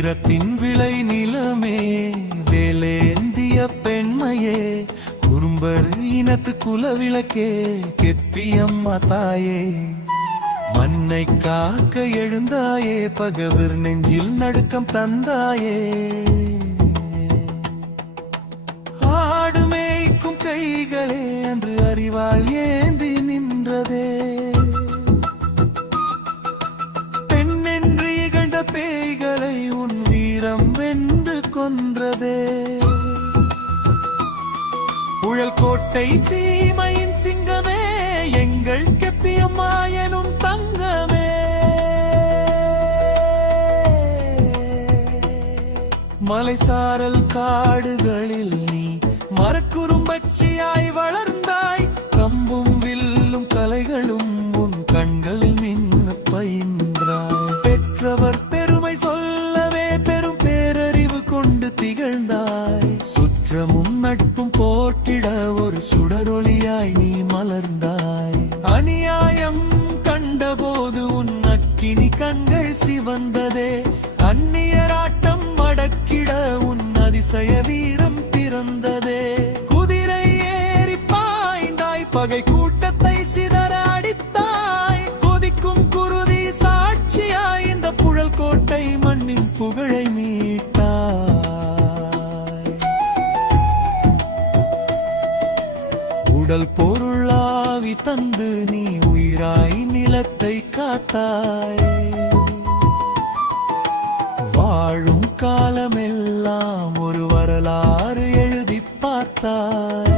வீரத்தின் விளை நிலமே வேலேந்திய பெண்மையே குறும்பர் இனத்து குலவிளக்கே கெப்பியம்மா தாயே. மண்ணை காக்க எழுந்தாயே பகவர் நெஞ்சில் நடுக்கம் தந்தாயே. புழல் கோட்டை சீமையின் சிங்கமே எங்கள் கெப்பியம்மாயனும் தங்கமே. மலைசாரல் காடுகளில் நீ மரக்குறும்பச்சியாய் போற்றிட ஒரு சுடரொளியாய் நீ மலர்ந்தாய். அநியாயம் கண்டபோது உன் அக்கினி கண்கள் சிவந்ததே. அந்நியராட்டம் மடக்கிட உன் அதிசய வீரம் பிறந்ததே. குதிரை ஏறி பாய்ந்தாய் பகை உடல் பொருளாவி தந்து நீ உயிராய் நிலத்தை காத்தாய். வாழும் காலமெல்லாம் ஒரு வரலாறு எழுதி பார்த்தாய்.